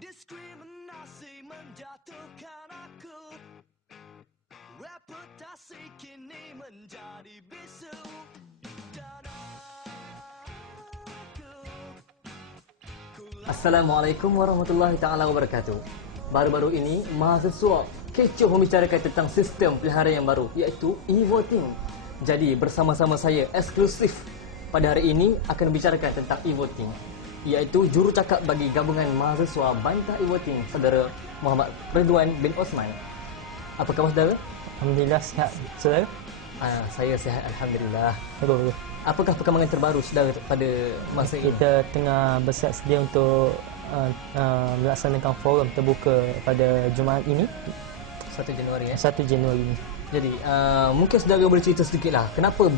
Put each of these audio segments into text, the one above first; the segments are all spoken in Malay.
Diskriminasi menjatuhkan aku, reputasi kini menjadi bisu. Dan Assalamualaikum warahmatullahi taala wabarakatuh. Baru-baru ini mahasiswa kecoh membicarakan tentang sistem pilihan yang baru, iaitu e-voting. Jadi bersama-sama saya eksklusif pada hari ini akan membicarakan tentang e-voting, iaitu jurucakap bagi gabungan mahasiswa bantah e-voting, saudara Muhammad Ridwan bin Osman. Apa khabar saudara? Alhamdulillah sihat, saudara. Saya sihat alhamdulillah. Bagus. Apakah perkembangan terbaru saudara pada masa ini? Kita tengah bersiap sedia untuk melaksanakan forum terbuka pada Jumaat ini, 1 Januari 1 Januari ini. Jadi mungkin saudara boleh cerita sedikitlah kenapa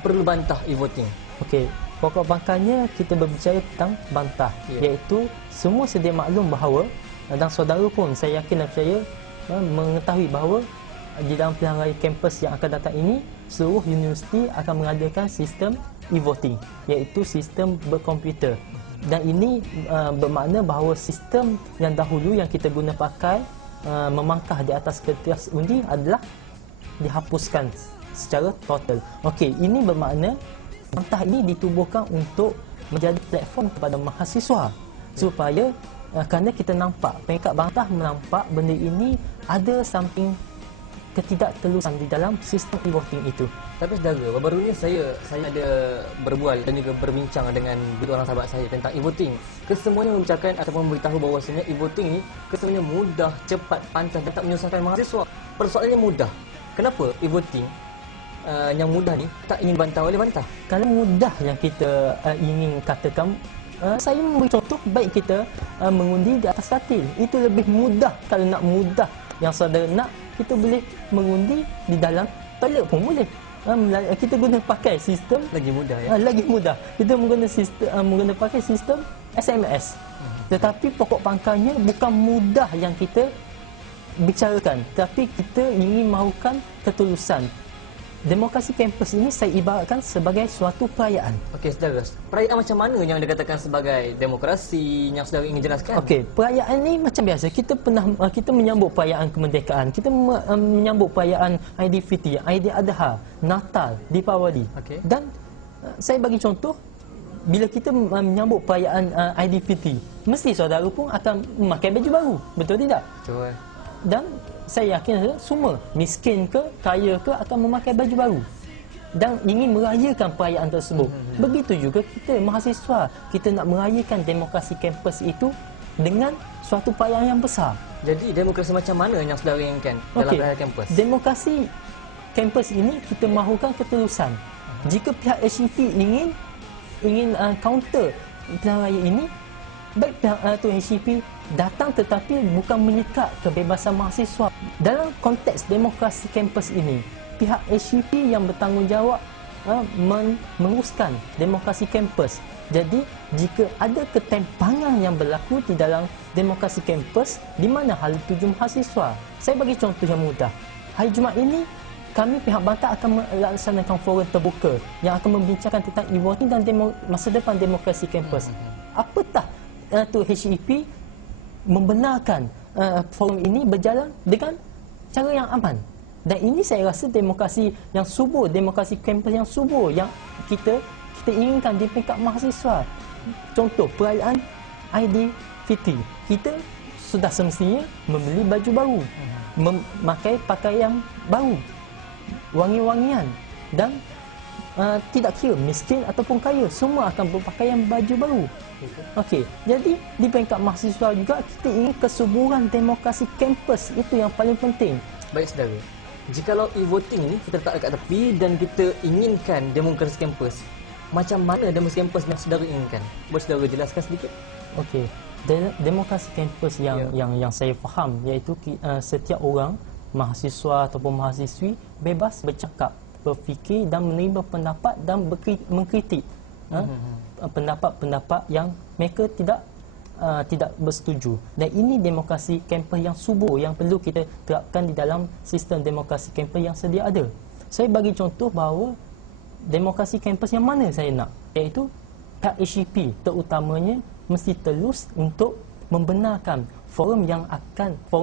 perlu bantah e-voting? Okey, pokok pangkalnya kita berbicara tentang bantah, iaitu semua sedia maklum bahawa, dan saudara pun saya yakin dan percaya mengetahui bahawa di dalam pilihan raya kampus yang akan datang ini, seluruh universiti akan mengadakan sistem e-voting, iaitu sistem berkomputer. Dan ini bermakna bahawa sistem yang dahulu yang kita guna pakai memangkah di atas kertas undi adalah dihapuskan secara total. Okey, ini bermakna bantah ini ditubuhkan untuk menjadi platform kepada mahasiswa supaya kerana kita nampak, peringkat bantah menampak benda ini ada something ketidaktelusan di dalam sistem e-voting itu. Tapi saudara, baru-baru ni saya ada berbual dan juga berbincang dengan beberapa orang sahabat saya tentang e-voting. Kesemuanya membicarakan ataupun memberitahu bahawasanya e-voting ni kesemuanya mudah, cepat, pantas dan tak menyusahkan mahasiswa. Persoalannya mudah. Kenapa e-voting yang mudah ni tak ingin bantah oleh bantah? Kalau mudah yang kita ingin katakan, saya memberi contoh, baik kita mengundi di atas katil. Itu lebih mudah. Kalau nak mudah yang saudara nak, kita boleh mengundi di dalam toilet pun boleh. Kita guna pakai sistem Lagi mudah ya? lagi mudah. Kita menggunakan pakai sistem SMS. Tetapi pokok pangkalnya bukan mudah yang kita bicarakan, tapi kita ingin mahukan ketulusan. Demokrasi kampus ini saya ibaratkan sebagai suatu perayaan. Okey saudara, perayaan macam mana yang dikatakan sebagai demokrasi yang saudara ingin jelaskan? Okey, perayaan ni macam biasa. Kita menyambut perayaan kemerdekaan, kita menyambut perayaan Aidilfitri, Aidiladha, Natal, Deepawali. Okey. Dan saya bagi contoh, bila kita menyambut perayaan Aidilfitri, mesti saudara pun akan memakai baju baru. Betul tidak? Betul. Dan saya yakin semua, miskin ke, kaya ke, akan memakai baju baru dan ingin merayakan perayaan tersebut. Begitu juga kita mahasiswa, kita nak merayakan demokrasi kampus itu dengan suatu perayaan yang besar. Jadi demokrasi macam mana yang saudara inginkan dalam perayaan kampus? Demokrasi kampus ini kita mahukan ketulusan. Jika pihak HEP ingin counter pilihan raya ini, baik pihak tu HEP datang tetapi bukan menyekat kebebasan mahasiswa. Dalam konteks demokrasi kampus ini, pihak HEP yang bertanggungjawab menguruskan demokrasi kampus. Jadi, jika ada ketimpangan yang berlaku di dalam demokrasi kampus, di mana hal tuju mahasiswa? Saya bagi contoh yang mudah. Hari Jumaat ini, kami pihak bantah akan melaksanakan forum terbuka yang akan membincangkan tentang e-voting dan masa depan demokrasi kampus. Apatah tu HEP membenarkan forum ini berjalan dengan cara yang aman. Dan ini saya rasa demokrasi yang subur, demokrasi kampus yang subur yang kita inginkan di peringkat mahasiswa. Contoh perayaan Aidilfitri, kita sudah semestinya membeli baju baru, memakai pakaian baru, wangi-wangian, dan tidak kira miskin ataupun kaya, semua akan berpakaian baju baru. Okey, jadi di peringkat mahasiswa juga kita ingin kesuburan demokrasi kampus, itu yang paling penting. Baik saudara, jikalau e-voting ni kita letak dekat tepi dan kita inginkan demokrasi kampus, macam mana demokrasi kampus yang saudara inginkan? Boleh saudara jelaskan sedikit? Okey, demokrasi kampus yang saya faham, iaitu setiap orang, mahasiswa ataupun mahasiswi bebas bercakap, berfikir dan menerima pendapat dan mengkritik pendapat-pendapat yang mereka tidak bersetuju. Dan ini demokrasi kampus yang subur yang perlu kita terapkan di dalam sistem demokrasi kampus yang sedia ada. Saya bagi contoh bahawa demokrasi kampus yang mana saya nak, iaitu pihak HEP terutamanya mesti telus untuk membenarkan forum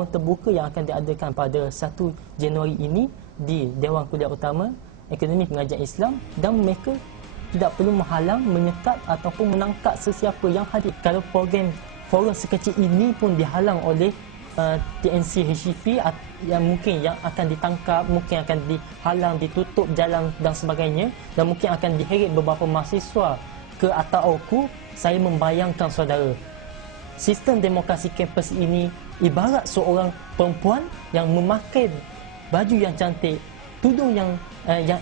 terbuka yang akan diadakan pada 1 Januari ini di Dewan Kuliah Utama Akademi Pengajian Islam, dan mereka tidak perlu menghalang, menyekat ataupun menangkap sesiapa yang hadir. Kalau program forum sekecil ini pun dihalang oleh TNC HCP yang akan ditangkap, mungkin akan dihalang, ditutup jalan dan sebagainya, dan mungkin akan diheret beberapa mahasiswa ke Ataoku. Saya membayangkan saudara, sistem demokrasi kampus ini ibarat seorang perempuan yang memakai baju yang cantik, tudung yang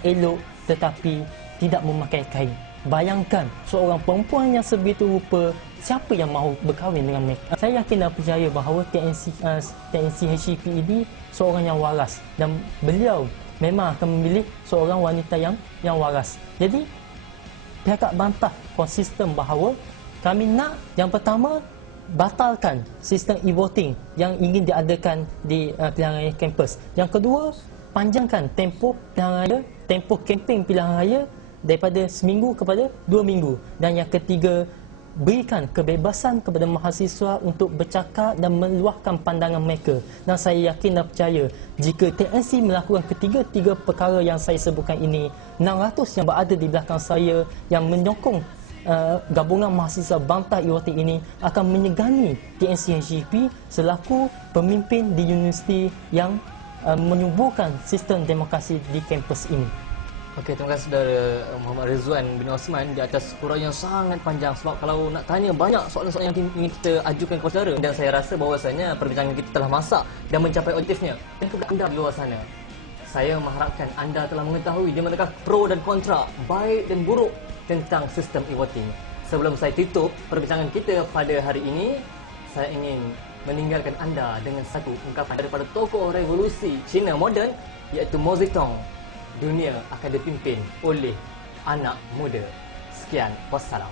elok, tetapi tidak memakai kain. Bayangkan seorang perempuan yang sebegitu rupa, siapa yang mahu berkahwin dengan mereka? Saya yakin dan percaya bahawa TNC HCP ini seorang yang waras, dan beliau memang akan memilih seorang wanita yang waras. Jadi pihak bantah konsisten bahawa kami nak, yang pertama, batalkan sistem e-voting yang ingin diadakan di pilihan raya kampus. Yang kedua, panjangkan tempoh pilihan raya, tempoh kempen pilihan raya daripada seminggu kepada 2 minggu. Dan yang ketiga, berikan kebebasan kepada mahasiswa untuk bercakap dan meluahkan pandangan mereka. Dan saya yakin dan percaya, jika TNC melakukan ketiga-tiga perkara yang saya sebutkan ini, 600 yang berada di belakang saya yang menyokong gabungan mahasiswa bantah e-voting ini akan menyegani TNC HCP selaku pemimpin di universiti yang menyuburkan sistem demokrasi di kampus ini. Okey, terima kasih saudara Muhammad Rizwan bin Osman di atas huraian yang sangat panjang, sebab kalau nak tanya banyak soalan-soalan yang ingin kita ajukan kepada saudara, dan saya rasa bahawasanya perbincangan kita telah masak dan mencapai objektifnya. Dan kepada anda di luar sana, saya mengharapkan anda telah mengetahui di manakah pro dan kontra, baik dan buruk tentang sistem e-voting. Sebelum saya tutup perbincangan kita pada hari ini, saya ingin meninggalkan anda dengan satu ungkapan daripada tokoh revolusi Cina moden, iaitu Mao Zedong. Dunia akan dipimpin oleh anak muda. Sekian, wassalam.